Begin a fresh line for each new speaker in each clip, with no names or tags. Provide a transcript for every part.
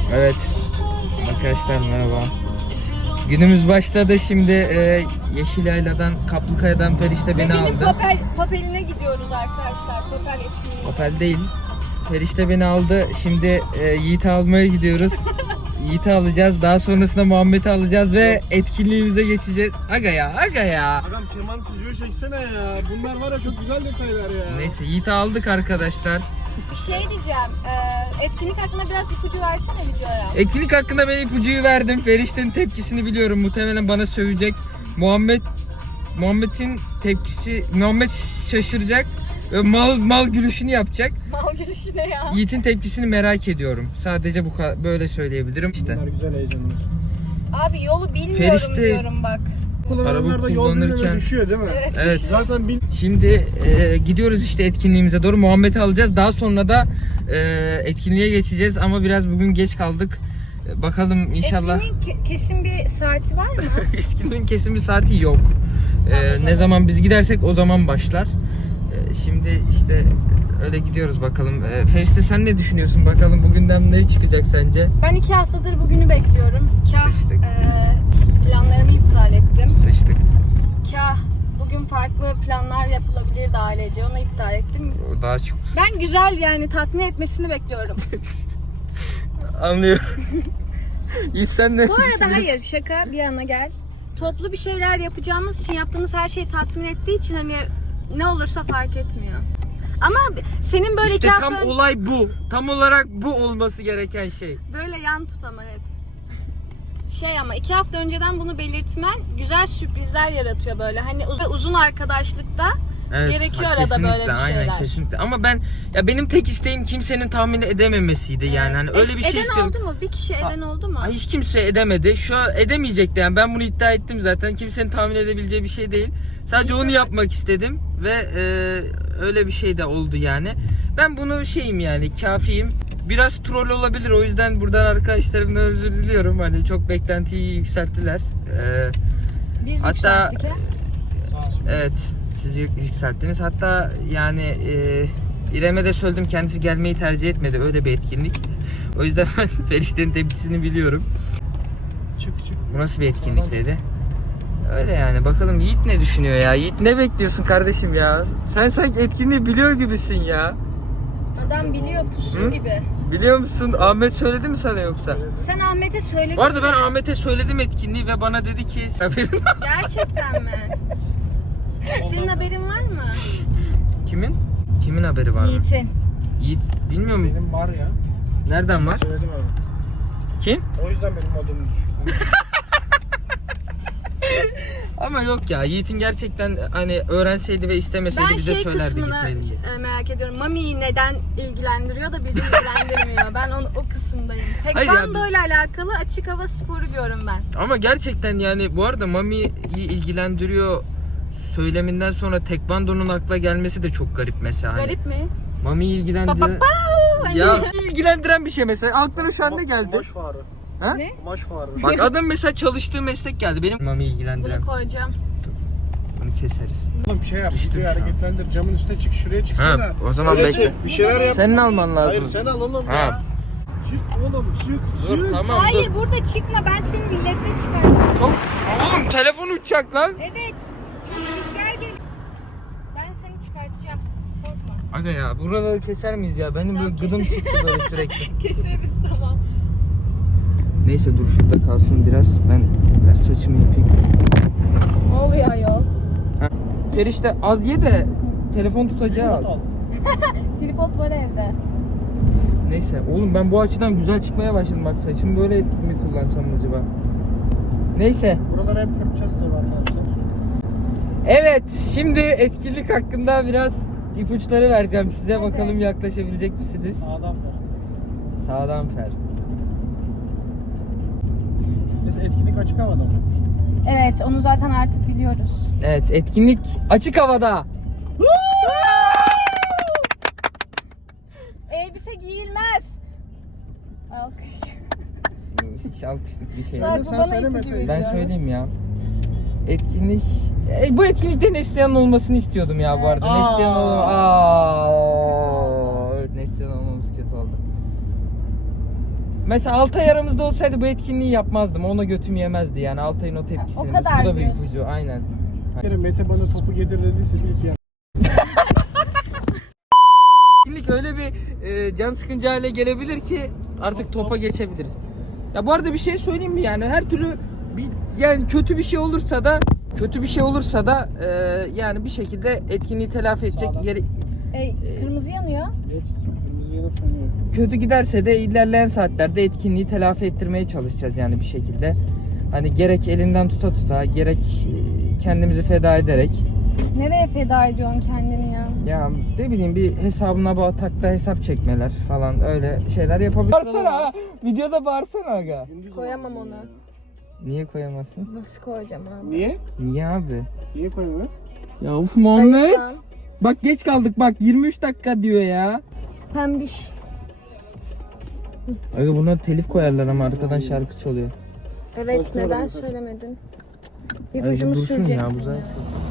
Evet arkadaşlar merhaba. Günümüz başladı şimdi. Yeşilayla'dan, Kaplıkaya'dan Ferişte beni aldı.
Papeline gidiyoruz arkadaşlar. Papel etkinliği.
Papel değil. Ferişte beni aldı. Şimdi Yiğit'i almaya gidiyoruz. Yiğit'i alacağız. Daha sonrasında Muhammed'i alacağız ve etkinliğimize geçeceğiz. Aga ya.
Agam keman çocuğu çeksene ya. Bunlar var ya çok güzel detaylar ya.
Neyse Yiğit'i aldık arkadaşlar.
Bir şey diyeceğim. Etkinlik hakkında biraz ipucu versene videoya.
Etkinlik hakkında ben ipucuyu verdim. Ferişte'nin tepkisini biliyorum. Muhtemelen bana sövecek. Muhammed'in tepkisi, Muhammed şaşıracak ve mal gülüşünü yapacak.
Mal gülüşü ne ya?
Yiğit'in tepkisini merak ediyorum. Sadece bu böyle söyleyebilirim işte.
Bunlar güzel heyecanlar.
Abi yolu bilmiyorum
Ferişte-
diyorum bak.
Kullananlar da yol
kullanırken-
bilmeme düşüyor değil mi?
Evet.
Zaten
Şimdi gidiyoruz işte etkinliğimize doğru. Muhammed'i alacağız. Daha sonra da etkinliğe geçeceğiz ama biraz bugün geç kaldık. Bakalım inşallah.
Etkinliğin kesin bir saati var mı?
Etkinliğin kesin bir saati yok. Ne zaman biz gidersek o zaman başlar. Şimdi işte öyle gidiyoruz bakalım. Ferişte sen ne düşünüyorsun? Bakalım bugünden ne çıkacak sence?
Ben 2 haftadır bugünü bekliyorum.
Sıçtık.
Planlarımı iptal ettim.
Sıçtık.
Bugün farklı planlar yapılabilirdi ailece. Onu iptal ettim.
O daha çok
Ben güzel yani tatmin etmesini bekliyorum.
anlıyorum. İyi sen ne
Bu arada
düşünüyorsun?
hayır şaka bir yana gel. Toplu bir şeyler yapacağımız için yaptığımız her şeyi tatmin ettiği için hani ne olursa fark etmiyor. Ama senin böyle
İşte
iki
tam
hafta
olay bu. Tam olarak bu olması gereken şey.
böyle yan tut ama hep. Ama 2 hafta önceden bunu belirtmen güzel sürprizler yaratıyor böyle. Hani uzun arkadaşlıkta gerekiyor arada
kesinlikle,
böyle bir şeyler.
aynen kesinlikle. Ama benim tek isteğim kimsenin tahmin edememesiydi yani. Hani öyle bir şey
eden
istiyorum.
oldu mu? Bir kişi eden oldu mu?
Hiç kimse edemedi. Şu an edemeyecekti yani. Ben bunu iddia ettim zaten. Kimsenin tahmin edebileceği bir şey değil. Sadece onu yapmak istedim ve öyle bir şey de oldu yani. Ben bunu yani kafiyim. Biraz troll olabilir. O yüzden buradan arkadaşlarımdan özür diliyorum. Hani çok beklentiyi yükselttiler.
Biz
hatta
yükselttik ha.
evet, siz yükselttiniz. Hatta yani İrem'e de söyledim, kendisi gelmeyi tercih etmedi. Öyle bir etkinlik. O yüzden ben Ferişte'nin tepkisini biliyorum.
çık.
Bu nasıl bir etkinlik dedi. Öyle yani, bakalım Yiğit ne düşünüyor ya? Yiğit ne bekliyorsun kardeşim ya? Sen sanki etkinliği biliyor gibisin ya.
Adam biliyor pusu
Hı?
gibi.
Biliyor musun? Ahmet söyledi mi sana yoksa?
Sen Ahmet'e söyledin
Bu arada ben
mi?
Ahmet'e söyledim etkinliği ve bana dedi ki haberin var.
Gerçekten mi? Senin haberin var mı?
Kimin? Kimin haberi var mı?
Yiğit'in.
Yiğit bilmiyor mu?
Benim var ya.
Nereden var?
Söyledim abi.
Kim?
O yüzden benim modumu düşürdüm.
Ama yok ya, Yiğit'in gerçekten hani öğrenseydi ve istemeseydi
Ben
bize
şey
söylerdi
kısmını
gitmeyin diye.
merak ediyorum. Mami'yi neden ilgilendiriyor da bizi ilgilendirmiyor? Ben o kısımdayım.
Hayır ya,
Tekvando ile alakalı açık hava sporu diyorum ben.
Ama gerçekten yani bu arada Mami'yi ilgilendiriyor söyleminden sonra tekvando'nun akla gelmesi de çok garip mesela. Hani
Garip mi?
Mami'yi ilgilendiren...
Hani-
Ya ilgilendiren bir şey mesela. Aklına şu an ne geldi?
Kumaş farı.
Ha?
Ne?
Kumaş farı.
Bak adam mesela çalıştığı meslek geldi. Benim Mami'yi ilgilendiren.
Bunu koyacağım.
Bunu keseriz.
Oğlum bir şey yap.
Düştüm
Bir
şu an.
hareketlendir. Camın üstüne çık. Şuraya çıksana.
Ha, o zaman
Öyle
bekle.
çek, bir şeyler yap.
Senin alman lazım.
Hayır sen al oğlum
Ha.
ya. Çık oğlum çık.
Dur tamam
Hayır
dur.
burada çıkma, ben seni millette çıkardım.
Çok... Oğlum telefon uçacak lan.
Evet. Rüzgar gel. Ben seni çıkartacağım. Korkma.
Aga ya buraları keser miyiz ya? Benim böyle gıdım çıktı böyle sürekli.
Keseriz tamam.
Neyse dur şurada kalsın biraz. Ben biraz saçımı yapayım.
Ne oluyor ayol?
Ferişte az ye de telefon tutacağı al.
Tripod var evde.
Neyse oğlum ben bu açıdan güzel çıkmaya başladım. Bak saçımı böyle mi kullansam acaba? Neyse.
Buraları hep kırpacağız tabii arkadaşlar.
Evet, şimdi etkinlik hakkında biraz ipuçları vereceğim size.
Hadi.
Bakalım yaklaşabilecek misiniz?
Sağdan ver.
Sağdan fer.
Mesela etkinlik açık havada mı?
Evet onu zaten artık biliyoruz.
Evet, etkinlik açık havada.
Elbise giyilmez. Alkış.
Hiç alkışlık bir şey.
Sen-
yok.
Sarp bana
söyleme
ipucu
Efe.
veriyor.
Ben söyleyeyim ya. Etkinlik... bu etkinlikte Neslihan'ın olmasını istiyordum ya bu arada.
Aa.
Neslihan
oldu.
Evet, Neslihan olmamız kötü oldu. Mesela Altay aramızda olsaydı bu etkinliği yapmazdım. Ona götüm yemezdi yani Altay'ın o tepkisini.
O kadar
Bu da bir
diyorsun.
ipucu aynen.
Bir kere Mete bana topu getir dediyse bil ki ya.
Etkinlik öyle bir can sıkıcı hale gelebilir ki artık topa geçebiliriz. Ya bu arada bir şey söyleyeyim mi yani her türlü yani kötü bir şey olursa da yani bir şekilde etkinliği telafi edecek
Sağdan.
yeri
Kırmızı yanıyor.
Geç. Kırmızı yanıp yanıyor.
kötü giderse de ilerleyen saatlerde etkinliği telafi ettirmeye çalışacağız yani bir şekilde. Hani gerek elinden tuta gerek kendimizi feda ederek.
Nereye feda ediyorsun kendini ya?
Ya ne bileyim bir hesabına takta hesap çekmeler falan öyle şeyler yapabiliriz. Bağırsana ha. Videoda bağırsana aga.
Gündüz
Koyamam
oldu
onu.
ya.
Niye koyamazsın?
Nasıl koyacağım abi?
Niye?
Niye abi?
Niye koyamıyor?
Ya uf Muhammed.
Hayır lan.
Bak geç kaldık bak 23 dakika diyor ya.
Pembiş.
Aga buna telif koyarlar ama arkadan şarkı çalıyor.
Evet
Sözler
neden
oluyor.
söylemedin? Bir
Ay,
ucumu
dursun
sürecektim.
ya bu zaten.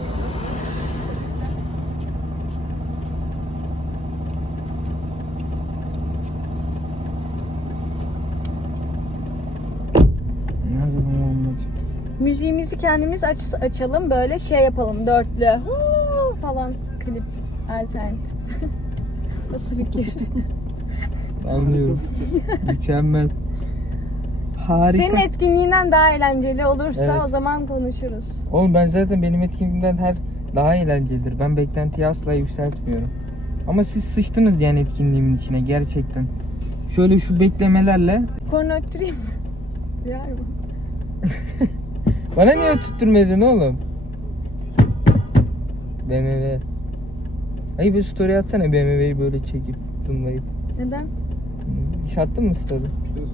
Nerede bu Muhammed?
Müziğimizi kendimiz açalım böyle şey yapalım dörtlü. Huu falan klip alternatif. Nasıl fikir?
Anlıyorum. Mükemmel. Harika.
Senin etkinliğinden daha eğlenceli olursa
Evet.
o zaman konuşuruz.
Oğlum ben zaten benim etkinliğimden daha eğlencelidir. Ben beklentiyi asla yükseltmiyorum. Ama siz sıçtınız yani etkinliğimin içine gerçekten. Şöyle şu beklemelerle.
Korna öttüreyim mi? Duyar mı?
Bana niye tutturmadın oğlum? BMW. Ay bir story atsana BMW'yi böyle çekip zoomlayıp.
Neden?
İş attın mı story?
Şurası.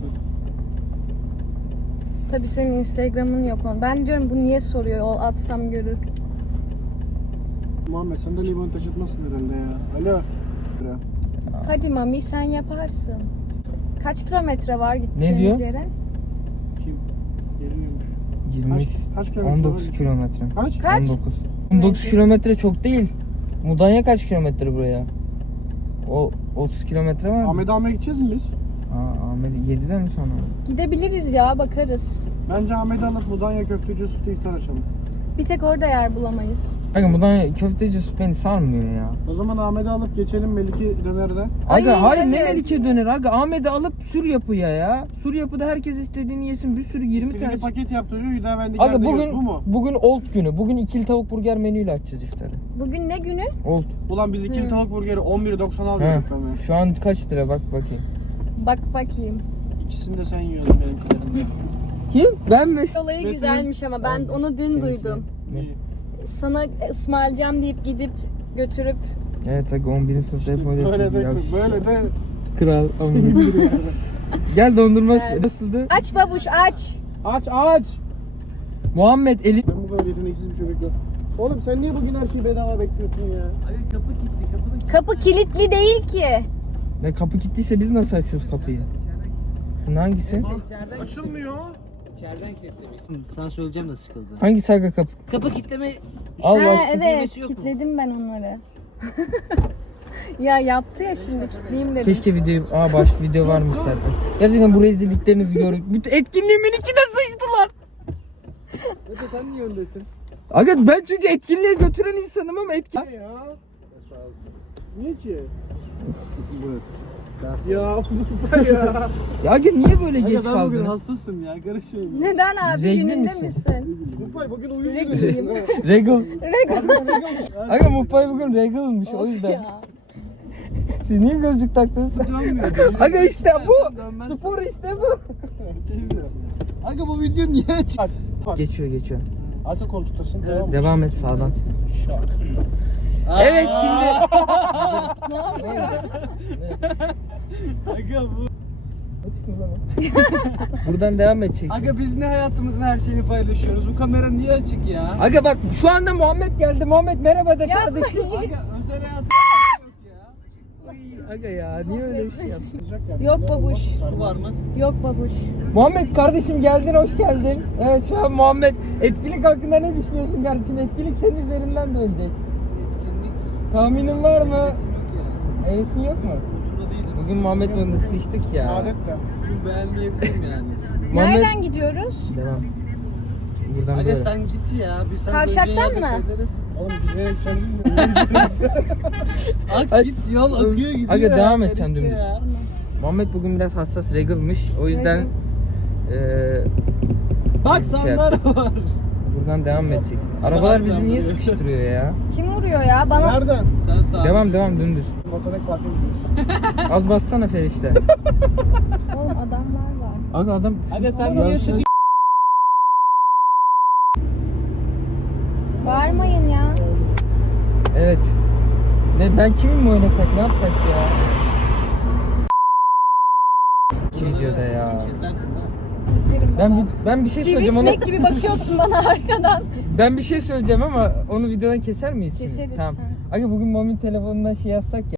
Tabii senin Instagram'ın yok onun. Ben diyorum bu niye soruyor? O atsam görür.
Muhammed sen de limon taşıtmazsın herhalde ya. Alo. Bırak.
Hadi mami sen yaparsın. Kaç kilometre var gideceğiniz
diyor?
yere?
Kim? Geliyormuş.
23.
Kaç kilometre
19
var?
kilometre.
Kaç?
Kaç?
19. 19 kilometre çok değil. Mudanya kaç kilometre buraya? O 30 kilometre var mı?
Ahmet Ahmet'e gideceğiz mi biz?
Ahmet 7'de mi sonra?
Gidebiliriz ya bakarız.
Bence Ahmet'i alıp Mudanya Köfteci Yusuf'ta iftar açalım.
Bir tek orada yer bulamayız.
Aga Mudanya köfteci Yusuf beni sarmıyor ya.
O zaman Ahmet'i alıp geçelim Melike Döner'de.
Aga
Ay,
hayır ne
evet.
Melike döner aga Ahmet'i alıp Sur Yapı'ya ya. Sur Yapı'da herkes istediğini yesin bir sürü 20
İstediğini
tane.
paket yaptırıyor. Hüdavendigar'da
Aga
yiyoruz. Bu mu?
bugün old günü. Bugün ikili tavuk burger menüyle açacağız iftarı.
Bugün ne günü?
Old.
Ulan biz ikili tavuk burgeri 11.90
He.
alıyorduk ama.
Şu an kaç lira bak bakayım.
Bak bakayım.
İkisini de sen yiyordun benimkilerimden.
Kim? Ben mi?
Olayı
Metin-
güzelmiş ama ben
Oldu.
onu dün
Seninki.
duydum.
Ne?
Sana ısmarlayacağım deyip gidip götürüp
Evet aga 11. sınıfta hep öyle
Böyle de
yapıyordu ya.
böyle de
Kral. Gel dondurma
Evet.
nasıldı?
aç babuş aç.
aç.
Muhammed elin.
Ben bu kadar yeteneksiz bir çocuk yok. Oğlum sen niye bugün her şeyi bedava bekliyorsun ya?
Aga kapı kilitli
Kapı kilitli değil ki.
Ne kapı kilitliyse biz nasıl açıyoruz kapıyı? Şunun hangisi?
Açılmıyor.
İçeriden kilitlemişsin. Sana söyleyeceğim nasıl çıkıldı.
Hangisi aga kapı?
Kapı kilitleme
Allah
Ha,
aşkına.
evet
düğmesi yok mu?
kilitledim ben onları. Ya yaptı ya şimdi kilitleyeyim dedim.
Keşke video varmış zaten. Gerçekten bu rezilliklerinizi gördük. Bütün etkinliğimin içine sıçtılar.
Mete sen niye öndesin?
Aga ben çünkü etkinliğe götüren insanım ama
Ne ya? Niye ki? Ya bu ya.
Ya aga niye böyle geç
ben bugün
kaldınız?
hastasın ya. Karışmayın.
Neden abi
Regli
gününde
misin?
misin?
Mupay bugün uyuz
Regliyim.
Regal. Aga Mupay bugün regalmış o
Of
yüzden.
ya.
Siz niye gözlük taktınız? Aga işte bu. Spor işte bu.
Aga bu video niye açık?
Geçiyor.
Arka koltuktasın tamam mı?
Devam et sağdan.
Şak.
Evet şimdi.
Aga bu.
Buradan devam edeceksin.
Aga biz ne hayatımızın her şeyini paylaşıyoruz. Bu kamera niye açık ya?
Aga bak şu anda Muhammed geldi. Muhammed merhaba de
Yapmayın.
kardeşim.
Aga özel hayatım yok ya.
Aga ya niye öyle bir şey yaptın?
Yok babuş.
Su var mı?
Yok babuş.
Muhammed kardeşim geldin hoş geldin. Evet şu an Muhammed etkinlik hakkında ne düşünüyorsun kardeşim? Etkinlik senin üzerinden dönecek.
Etkinlik.
Tahminin var mı?
Sesim yok ya.
Evesin yok mu?
Mutlu değilim.
Bugün Muhammed Bey'le sıçtık ya.
Adet de.
Beğenmeyebilirim yani.
Muhammed...
Nereden gidiyoruz?
Devam. Buradan
Aga
böyle.
sen git ya. Biz sana
Kavşaktan
döneceğin yerde
mı?
söyleriz.
Oğlum bize gideceğimiz mi?
Ak git yol akıyor gidiyor.
Aga
ya,
devam
ver
edeceksin
işte
dümdüz.
ya.
Muhammed bugün biraz hassas regalmış. O yüzden
Bak
Şey
sanlar var.
buradan devam edeceksin. Arabalar bizi
Harbiden
niye
vuruyor.
sıkıştırıyor ya?
Kim vuruyor ya? Bana
Nereden?
Sen sağ ol.
Devam dümdüz.
Botanik Park'a gidiyoruz.
Az bassana Ferişte.
oğlum adamlar var.
Aga adam...
Aga sen
Ya
niye
şu-
sıkı-
Bağırmayın ya.
Evet. Ne ben kimim mi oynasak ne yapsak ya? İki videoda ya.
Kesersin değil mi?
Keserim baba.
Ben bir şey söyleyeceğim onu.
Sivrisinek gibi bakıyorsun bana arkadan.
Ben bir şey söyleyeceğim ama onu videodan keser miyiz şimdi?
Keseriz.
Tamam. Aga bugün Muhammed telefonundan şey yazsak ya.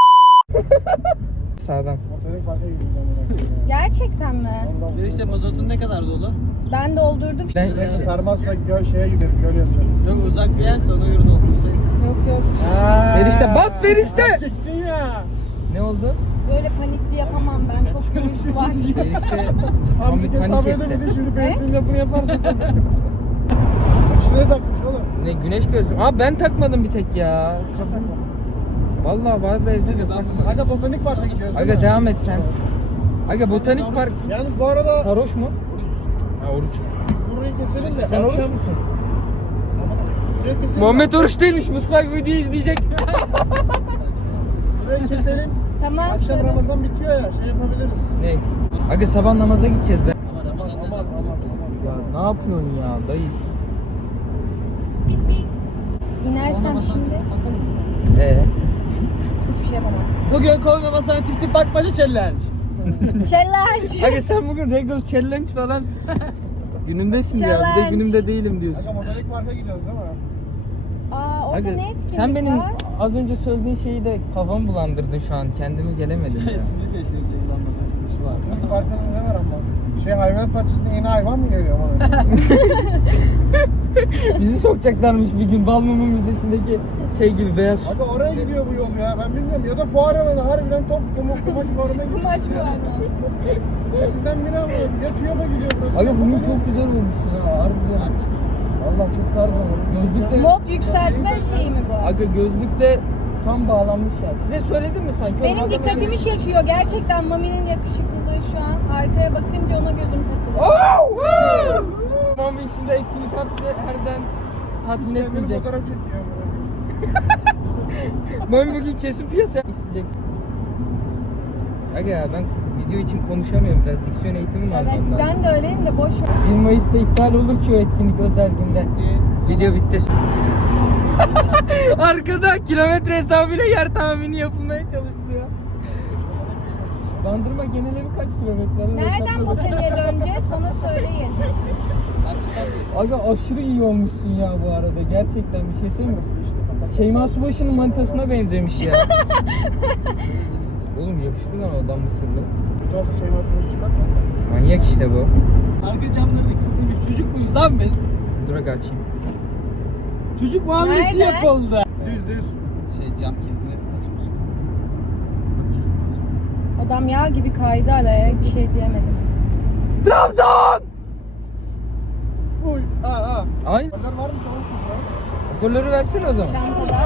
Sağdan.
Botanik Park'a gidiyoruz.
Gerçekten mi?
Bir işte mazotun ne kadar dolu?
Ben doldurdum.
Ben
Neyse sarmazsa şeye gideriz, göl yazacağız.
Çok uzak bir yer sonra yurda otursun.
Yok.
Ferişte bas Ferişte.
Gitsin ya.
Ne oldu?
Böyle panikli yapamam ben. Çok gürültü var.
Ferişte
Amcık hesap
panik etti.
edemedi şimdi benzin lafını yaparsın. İçine takmış oğlum.
Ne güneş gözlüğü. Aa ben takmadım bir tek ya.
Kafam.
Vallahi bazı evde de takmadım.
Aga Botanik Park'a gidiyoruz. değil
Aga
mi?
devam et sen. Aga botanik park
Yalnız bu arada
sarhoş mu? Ha oruç.
burayı keselim de.
Sen oruç
akşam-
musun?
Aman, burayı keselim.
Muhammed oruç değilmiş. Mustafa videoyu izleyecek.
Burayı keselim.
Tamam.
Akşam
söyle.
Ramazan bitiyor ya, şey yapabiliriz.
Ne? Aga sabah namaza gideceğiz be.
Ama
Aman
Ramazan'da
aman aman.
Ya ne yapıyorsun ya dayı?
İnersem şimdi hiçbir şey yapamam.
Bugün korkma sana tip tip bakmacı challenge.
Challenge.
Aga sen bugün regal challenge falan günündesin ya. Bir de
Challenge.
günümde değilim diyorsun.
Aga Botanik Park'a gidiyoruz değil mi?
Aa orada
Aga,
ne etkinlik
sen benim
var?
az önce söylediğin şeyi de kafamı bulandırdın şu an. Kendime gelemedim ya.
Etkinliği değiştirecek lanmadan şu var.
Botanik Park'ın ne var ama? Şey hayvanat bahçesinde yeni hayvan mı geliyor bana?
Bizi sokacaklarmış bir gün Balmumu Müzesi'ndeki şey gibi beyaz.
Aga oraya gidiyor bu yol ya, ben bilmiyorum. Ya da fuar alanı, harbiden kumaş fuarına gidiyor.
Kumaş bu arada.
İkisinden biri ama ya TÜYAP'a gidiyor burası.
Aga bugün çok güzel olmuşsun ha harbiden. Allah çok pardon. Gözlükle
Mod yükseltme şeyi mi bu?
Aga gözlükle tam bağlanmış ya. Size söyledim mi sanki? Oğlum
Benim
adam
dikkatimi
öyle-
çekiyor. Gerçekten Mami'nin yakışıklılığı şu an. Arkaya bakınca ona gözüm takılıyor.
Mami şimdi etkinlik attı herden tatmin
Kendini
etmeyecek.
fotoğraf çekiyor.
Mami bugün kesin piyasa isteyeceksin. Aga ya ben video için konuşamıyorum biraz diksiyon eğitimi var
Evet
ondan.
ben de öyleyim de boş ver.
1 Mayıs'ta iptal olur ki o etkinlik özel günde. Video bitti. Arkada kilometre hesabıyla yer tahmini yapılmaya çalışılıyor. Bandırma geneli kaç kilometre? Onu
Nereden
hesapladım.
botaniğe döneceğiz bana söyleyin.
Aga aşırı iyi olmuşsun ya bu arada. Gerçekten bir şey söyleyeyim mi? Şeyma Subaşı'nın manitasına benzemiş ya. Oğlum yakıştı lan o adam Mısırlı.
Bir tuhafı şey masumuz çıkartma.
Manyak işte bu.
Arka camları da kilitlemiş. Çocuk muyuz lan biz?
Dur aga açayım.
Çocuk muamelesi
Nerede?
yapıldı.
Düz.
Şey cam kilidini açmış.
Adam yağ gibi kaydı araya bir şey diyemedim.
Trabzon!
Uy. Ha.
Ay,
Bunlar varmış oğlum kız ya.
hoparlörü versene o zaman.
Çantada.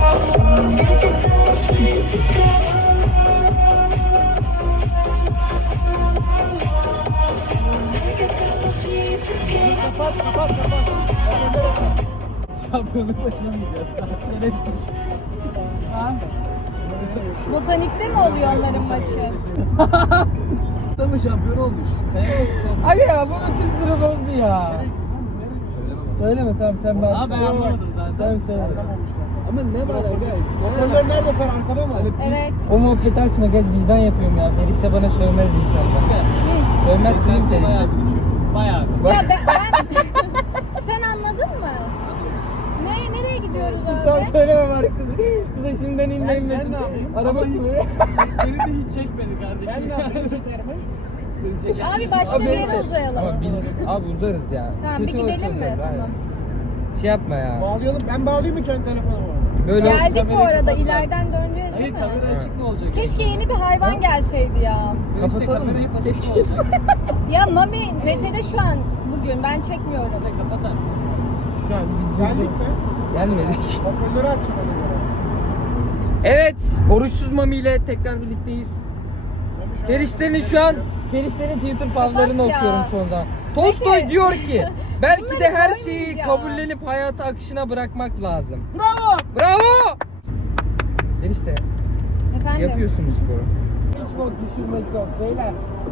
Şampiyonluk başına mı gidiyoruz? Şerefsiz. Ha?
Botanikte mi oluyor onların maçı?
Da mı şampiyon olmuş? Kayak nasıl?
Aga ya bu bütün sınıf oldu ya. Söyleme tamam sen bak.
Aa ben anlamadım zaten.
Sen söyle.
Anlamamışlar.
Ama ne var aga?
Hoparlör nerede Fer, arkada mı?
Evet.
O muhabbeti açma gel vicdan yapıyorum ya. Ferişte bana sövmez inşallah. Sövmezsin değil mi
Bayağı
Ferişte?
bir düşür. Bayağı bir.
Ya ben sen anladın mı? Nereye gidiyoruz
Tamam
abi?
söyleme bari kız. Kıza şimdiden inme
Ben
inmesin.
ne yapayım?
Araba
Ama hiç,
kullanıyor.
beni de hiç çekmedi kardeşim.
Ben ne yapayım seferimi?
Seni çek.
Abi başka bir yere uzayalım.
Ama abi uzarız ya.
Tamam bir
Kötü olursa
gidelim mi?
uzarız, aynen.
Tamam.
Şey yapma ya.
Bağlayalım. Ben bağlayayım mı kendi telefonumu?
Böyle
Geldik bu
kamerayı
arada,
kapat.
ileriden döneceğiz değil
Hayır
mi?
kamera açık mı olacak?
Keşke yeni bir hayvan gelseydi ya.
İşte
Kapatalım
kamerayı
mı?
açık mı olacak?
Ya Mami, Mete'de şu an bugün, ben çekmiyorum.
Hadi kapat artık.
Şu an
Geldik mi?
gelmedik.
Hoparlörü açacağım ona göre.
Evet, Oruçsuz Mami ile tekrar birlikteyiz. Ferişte'nin şu an Twitter favlarını
Kapat ya.
okuyorum sonunda. Tolstoy diyor ki belki de her şeyi
koymayacağım.
kabullenip hayatı akışına bırakmak lazım.
Bravo!
Bravo! Ferişte
Efendim?
yapıyorsunuz sporu. Hiç bok düşürmek yok beyler.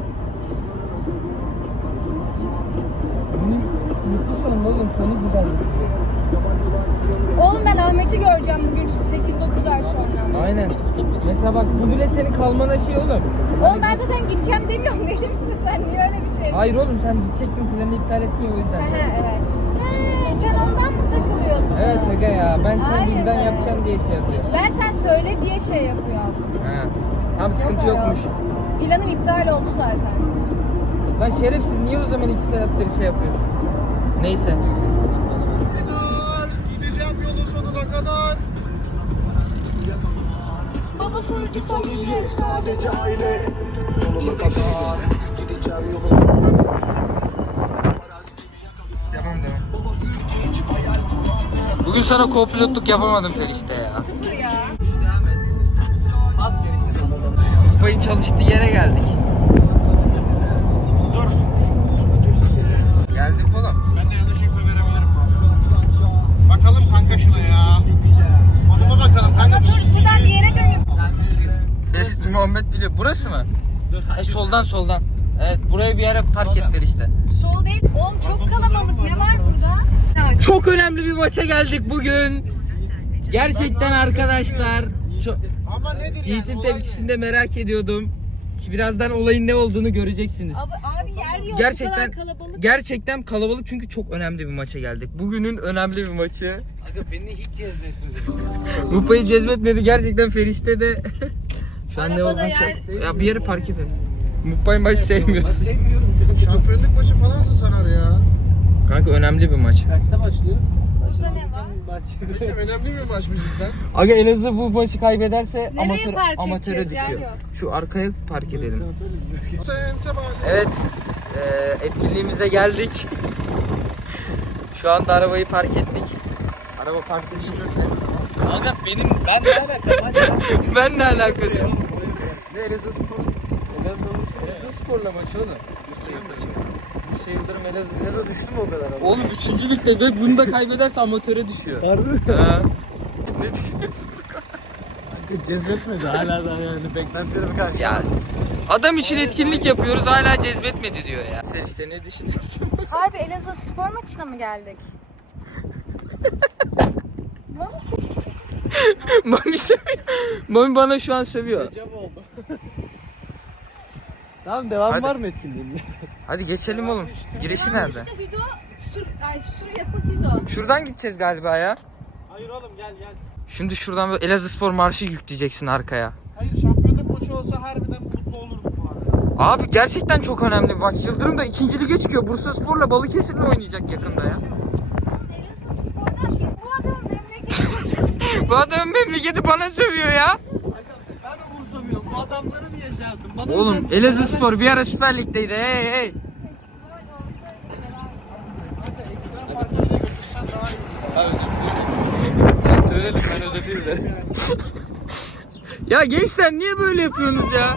Mutlu sonunda oğlum, sonu güzel bitecek.
Oğlum ben Ahmet'i göreceğim bugün 8-9 ay sonra.
Aynen. Mesela bak bu bile senin kalmana şey oğlum.
Oğlum ben zaten gideceğim demiyorum. Deli misin sen? Niye öyle bir şey?
Hayır oğlum, sen gidecektin, planı iptal ettin ya, o yüzden.
Evet. Sen ondan mı takılıyorsun?
Evet Aga ya, ben sen
Hayır
bizden
be.
yapacağım diye şey yapıyorum.
Ben sen söyle diye şey yapıyorum.
Ha. Tam sıkıntı
Yok,
yokmuş.
Planım iptal oldu zaten.
Lan şerefsiz, niye o zaman 2 saattir şey yapıyorsun? Neyse.
Kadar gideceğim yolun sonuna kadar.
Baba Fırgı
Sadece aile sonuna kadar gideceğim yolun.
Devam. Bugün sana co-pilotluk yapamadım Ferişte ya.
Sıfır ya.
Az gelişti.
Kupayın çalıştığı yere geldik.
Dur.
Geldik oğlum.
Ben de yanlış info verebilirim. Bakalım kanka şuna ya. Konuma bakalım kanka.
Dur buradan bir yere dönüp.
Ferişte Muhammed biliyor. Burası mı? Soldan. Evet, buraya bir yere park et Ferişte.
Sol değil. Oğlum çok kalabalık. Ne var burada?
Çok önemli bir maça geldik bugün. Gerçekten arkadaşlar.
Ama nedir yani?
Yiğit'in
Olay ne?
tepkisini de merak ediyordum. Birazdan olayın ne olduğunu göreceksiniz.
Abi yer yok.
Gerçekten
Bu kadar kalabalık.
gerçekten kalabalık, çünkü çok önemli bir maça geldik. Bugünün önemli bir maçı.
Aga beni hiç cezbetmedi.
Rupa'yı cezbetmedi gerçekten, Ferişte de. Şu an ne
Arabada
olduğunu
yer-
şey. Ya bir yere park edin. Mupay maç sevmiyorsun.
Sevmiyorum.
Şampiyonluk maçı falansa sarar ya.
Kanka önemli bir maç.
Kaçta başlıyor?
Burada ne var?
Peki önemli bir maç mı cidden?
Aga Elazığ bu maçı kaybederse
Nereye park
amatöre
edeceğiz? Yer
düşüyor.
yok.
Şu arkaya park edelim.
Sense bak.
Evet, etkinliğimize geldik. Şu anda arabayı park ettik. Araba park ettik.
Aga ben ne alakam?
Ben ne alaka diyorum.
Ne Elazığ Spor?
Elazığ Spor'la maç oğlum.
Şey Yıldırım Elazığ seza düştü mü o kadar?
Oğlum 3. ligde ve bunu da kaybederse amatöre düşüyor.
Harbi.
Ha. Ne düşünüyorsun?
Cezbetmedi hala da yani beklentilerime karşı.
Ya adam için etkinlik yapıyoruz, hala cezbetmedi diyor ya. Sen işte ne düşünüyorsun?
Harbi Elazığ spor maçına mı geldik?
Mami sövüyor. Mami bana şu an sövüyor.
Cam oldu. Tamam devam
Hadi.
var mı etkinliğin?
Hadi geçelim oğlum. Girişi nerede?
İşte Hüdo, şuraya Hüdo.
Şuradan gideceğiz galiba ya.
Hayır oğlum gel.
Şimdi şuradan böyle Elazığ Spor marşı yükleyeceksin arkaya.
Hayır şampiyonluk maçı olsa harbiden mutlu olurdum bu arada.
Abi gerçekten çok önemli bir maç. Yıldırım da 2. lige çıkıyor. Bursaspor'la Balıkesir'le oynayacak yakında ya.
Elazığ spordan biz bu adamın memleketi.
Bu adamın memleketi bana sövüyor ya.
Ben de umursamıyorum. Bu adamları niye şey yaptım? Bana
Oğlum Elazığ Spor bir ara Süper Lig'deydi. Hey.
Söyledim ben özeteyim de.
Ya gençler niye böyle yapıyorsunuz ya?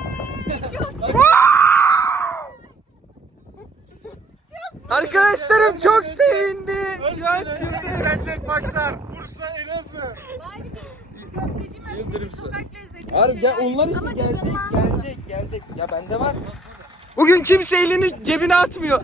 Arkadaşlarım çok sevindi. Şu an çıldırdı.
Gerçek maçlar. Bursa Elazığ.
Bari köfteci mi?
Yıldırım
Sokak lezzeti.
Abi
bir
gel,
şeyler
onlar
yedik.
işte
Ama
gelecek. Ya bende var. Bugün kimse elini cebine atmıyor.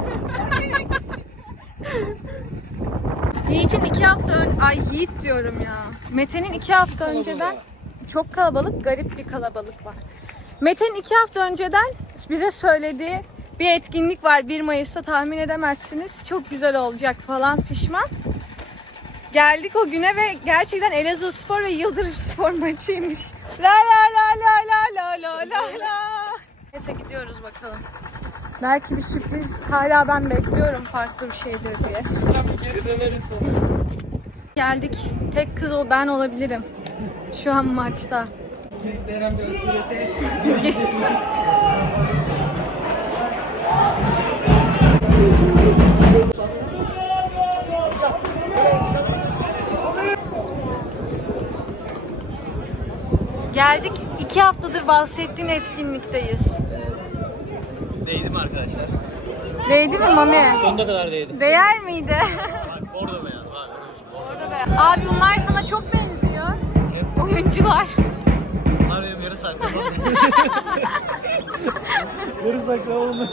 Yiğit'in 2 hafta Ay Yiğit diyorum ya. Mete'nin 2 hafta önceden çok kalabalık, garip bir kalabalık var. Mete'nin 2 hafta önceden bize söylediği bir etkinlik var 1 Mayıs'ta, tahmin edemezsiniz. Çok güzel olacak falan fişman. Geldik o güne ve gerçekten Elazığ Spor ve Yıldırım Spor maçıymış. La la la la la la la la la. Neyse gidiyoruz bakalım. Belki bir sürpriz hala ben bekliyorum, farklı bir şeydir diye.
Geri döneriz.
Geldik. Tek kız o ben olabilirim. Şu an maçta. Geldik. 2 haftadır bahsettiğin etkinlikteyiz.
Değdi mi arkadaşlar?
Değdi mi Mami?
Sonuna kadar değdi.
Değer miydi?
Orada beyaz var.
Orada be. Abi bunlar sana çok benziyor. Oyuncular.
Bunlar benim yarı saklı. Yarı saklı olmalı.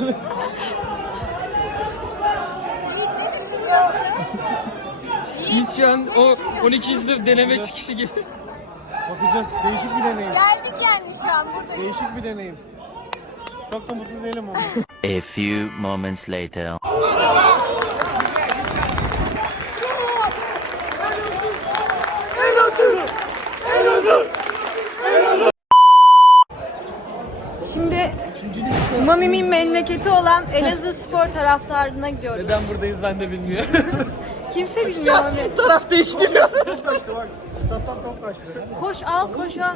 Yiğit ne düşünüyorsun?
Yiğit şu an o 12. sınıf deneme çıkışı gibi.
Bakacağız. Değişik bir deneyim.
Geldik yani şu an buradayız.
Değişik bir deneyim. Çok da mutlu değilim ama.
A few moments later.
Şimdi Mami'min memleketi olan Elazığ Spor taraftarına gidiyoruz.
Neden buradayız ben de bilmiyorum.
Kimse bilmiyor Mami.
Taraf değiştiriyor.
Kaçtı bak. Stat'tan top kaçtı.
Koş al koş al.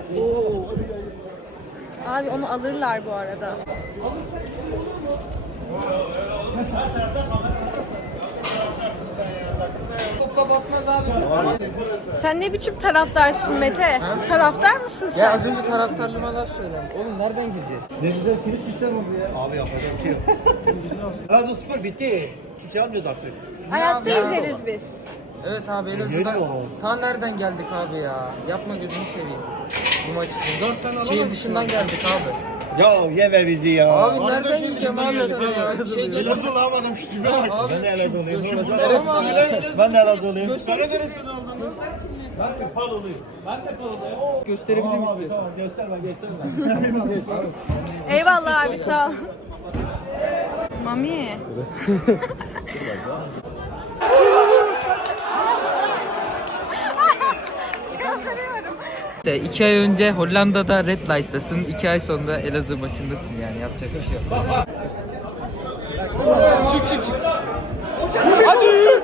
Abi onu alırlar bu arada.
Topla bakmaz abi.
Sen ne biçim taraftarsın Mete? Taraftar mısın sen?
Ya az önce taraftarlığıma laf söyledim. Oğlum nereden gireceğiz? Ne güzel kilit sistem oldu ya.
Abi yapacak bir şey yok. Trabzon Spor bitti. Kimse almıyoruz artık.
Hayatta
Ya.
izleriz biz.
Evet abi Elazığ'da.
Geliyor.
Ta nereden geldik abi ya? Yapma gözünü seveyim. Bu maç için.
4 tane alamaz
Şehir
mısın?
dışından geldik abi.
Ya yeme bizi ya.
Abi
Arkadaşlar
nereden yiyeceğim abi
içinden
sana ya?
geldik
Şey gözü...
Nasıl almadım şu tipe bak.
Abi
Ben de Elazığ olayım.
şu
Ben de
neresi
Elazığ
söyle?
olayım. Ben de Elazığ olayım.
Sana neresinden aldın lan?
Gösterebilir miyiz?
Tamam göster ben göster ben.
Eyvallah abi sağ ol. Mami.
De 2 ay önce Hollanda'da Red Light'tasın, 2 ay sonra Elazığ maçındasın yani yapacak bir şey yok. Çık. Hadi yürü.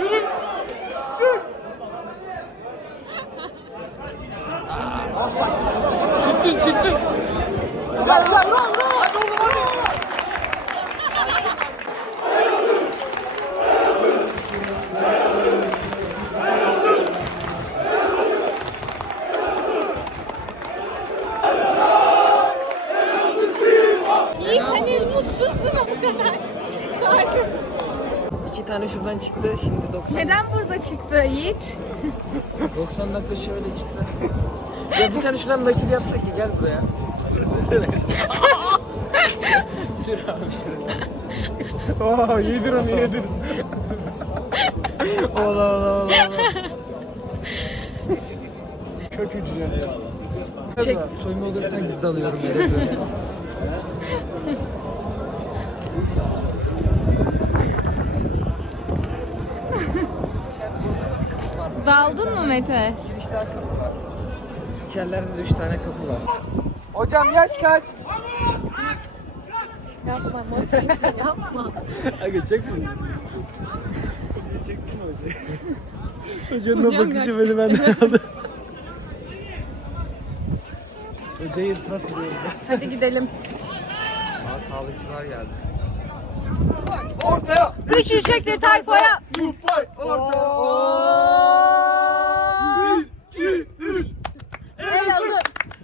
Çıktın.
Yiğit hani mutsuzdun o kadar. Sakin.
2 tane şuradan çıktı, şimdi 90.
Neden burada çıktı Yiğit?
90 dakika şöyle çıksa. Ya bir tane şuradan nakil yapsak ya, gel buraya. Sür abi şuraya.
Oo yedir onu yedir.
Ola.
Çok güzel.
Çek. Soyunma odasına gidip dalıyorum Elazığ.
Daldın mı Mete?
Girişte kapı var. İçerilerde de 3 tane kapı var. Hocam yaş kaç?
Yapma Mete yapma.
Aga çek mi? Çektin mi hocayı? Hocanın o
Hocam
bakışı
yaş-
beni benden aldı. Hocayı iltifat ediyorum.
Hadi gidelim.
Aa, sağlıkçılar geldi.
Üçü çektir tayfaya. Elazığ.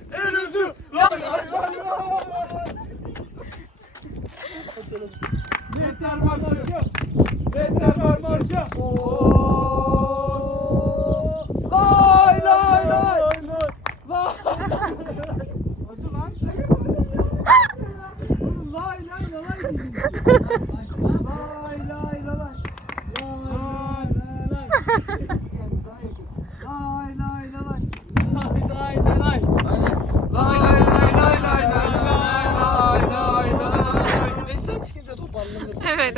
Yeter marşı. Yeter marşı.
Lay lay lay. Ne sen çıkınca toparlanır.
Evet.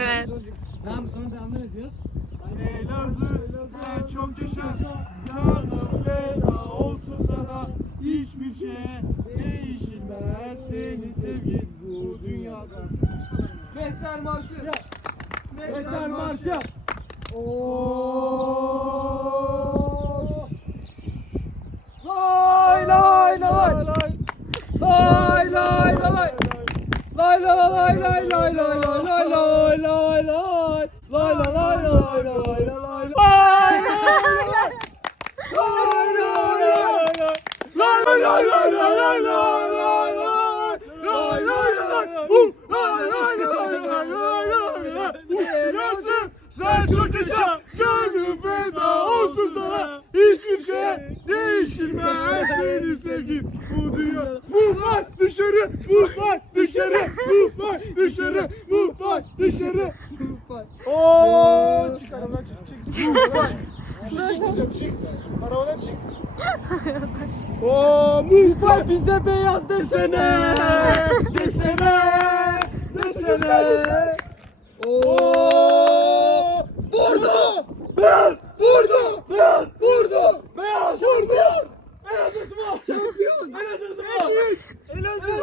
Elazığ sen çok yaşa. Canım feda olsun sana. Hiçbir şeye değişilmez seni sevgin bu dünyada.
Mehter marşı.
Yeter marşı.
Oo.
Lay lay lay lay. Lay lay lay. Lay lay lay lay lay lay lay lay lay lay. Lay lay lay lay lay lay lay.
Sen çok yaşa, canım feda olsun sana. Hiçbir şeye değişilmez senin sevgin. Bu dünya, mutfak dışarı, mutfak dışarı, mutfak dışarı, mutfak dışarı. Ooo, çık arabadan çık, çık. Şuradan çıkacağım, çık. Arabadan çık. Ooo, mutfak
Bize beyaz desene. Desene. Desene.
ooo. Vurdu! Beyaz! Vurdu! Beyaz! Vurdu! Beyaz! Vurdu!
Elazığ Spor şampiyon. Elazığ Spor. Elazığ.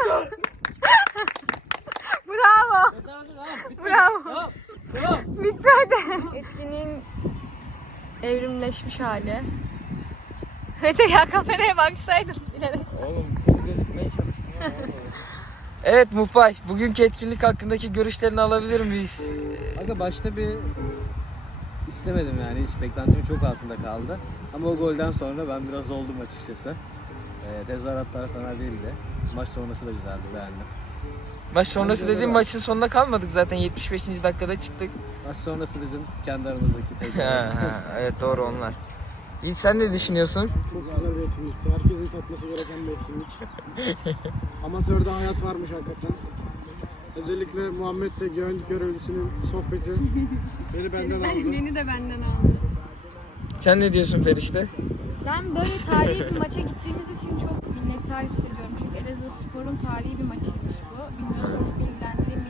Bravo. Bravo.
Tamam. Tamam.
Bitti hadi. Etkinliğin evrimleşmiş hali. Mete ya kameraya baksaydın bilerek.
Oğlum cool gözükmeye çalıştım ama olmadı. Evet Muhbay, bugünkü etkinlik hakkındaki görüşlerini alabilir miyiz?
Aga başta bir istemedim yani hiç beklentimin çok altında kaldı. Ama o golden sonra ben biraz oldum açıkçası. Tezahüratlar fena değildi. Maç sonrası da güzeldi, beğendim.
Maç sonrası dediğim maçın sonuna kalmadık zaten 75. dakikada çıktık.
Maç sonrası bizim kendi aramızdaki tezahürat.
Evet doğru onlar. İyi sen ne düşünüyorsun?
Çok güzel bir etkinlikti. Herkesin tatması gereken bir etkinlik. Amatörde hayat varmış hakikaten. Özellikle Muhammed'le güvenlik görevlisinin sohbeti beni benden aldı.
Beni de benden aldı.
Sen ne diyorsun Ferişte?
Ben böyle tarihi bir maça gittiğimiz için çok minnettar hissediyorum. Çünkü Elazığ Spor'un tarihi bir maçıymış bu. Bilmiyorsanız bilgilendireyim.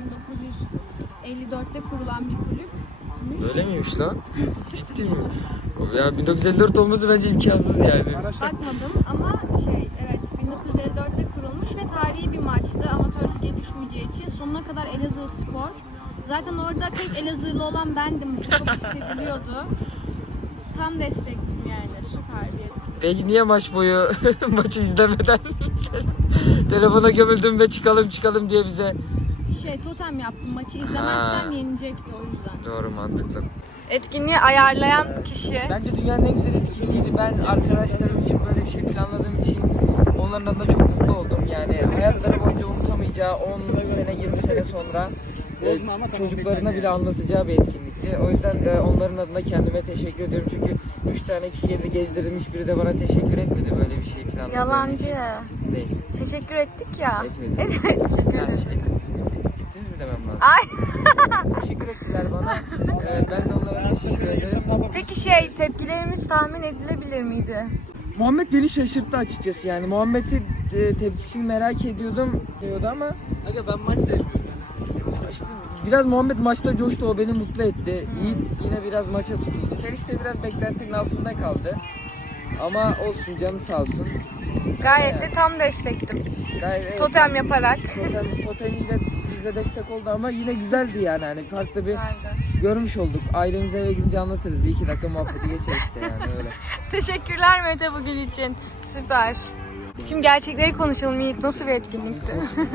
1954'te kurulan bir kulüp.
Öyle miymiş lan? Ciddi mi? Ya 1954 olması bence imkansız yani.
Bakmadım ama evet 1954'te kurulmuş ve tarihi bir maçtı. Amatör lige düşmeyeceği için sonuna kadar Elazığ Spor. Zaten orada tek Elazığlı olan bendim. Bu çok hissediliyordu. Tam destektim yani. Süper bir etkinlik.
Peki niye maç boyu maçı izlemeden telefona gömüldüm ve çıkalım diye bize...
Totem yaptım. Maçı izlemezsem yenecekti o yüzden.
Doğru mantıklı.
Etkinliği ayarlayan kişi.
Bence dünyanın en güzel etkinliğiydi. Ben arkadaşlarım için böyle bir şey planladığım için onların adına çok mutlu oldum. Yani hayatları boyunca unutamayacağı 10 sene 20 sene sonra çocuklarına bile anlatacağı bir etkinlikti. O yüzden onların adına kendime teşekkür ediyorum. Çünkü 3 tane kişiye de gezdirdim. Hiçbiri de bana teşekkür etmedi böyle bir şey planladığım
Yalancı.
için. Değil.
Teşekkür ettik ya.
Etmedim.
Evet, teşekkür
Ha,
ederim.
ettiniz mi demem lazım.
Ay.
Teşekkür ettiler bana. Ben de onlara teşekkür ederim.
Peki tepkilerimiz tahmin edilebilir miydi?
Muhammed beni şaşırttı açıkçası yani. Muhammed'in tepkisini merak ediyordum diyordu ama
Aga ben maç sevmiyorum.
işte biraz Muhammed maçta coştu, o beni mutlu etti. Yiğit yine biraz maça tutuldu. Feris de biraz beklentinin altında kaldı. Ama olsun, canı sağ olsun.
Gayet de tam destektim.
Gayet, evet,
Totem yaparak.
totemiyle bize destek oldu ama yine güzeldi yani. Hani farklı bir
Güzeldi.
görmüş olduk. Ailemize eve gidince anlatırız. Bir iki dakika muhabbeti geçer işte yani öyle.
Teşekkürler Mete bugün için. Süper. Şimdi gerçekleri konuşalım Yiğit. Nasıl bir etkinlikti?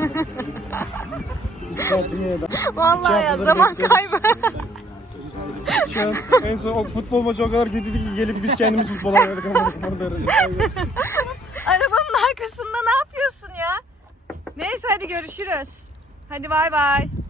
Vallahi ya zaman kaybı.
Şu an en son o futbol maçı o kadar kötüydü ki gelip biz kendimiz futbol oynadık ama
Arabanın arkasında ne yapıyorsun ya? Neyse hadi görüşürüz. Hadi bay bay.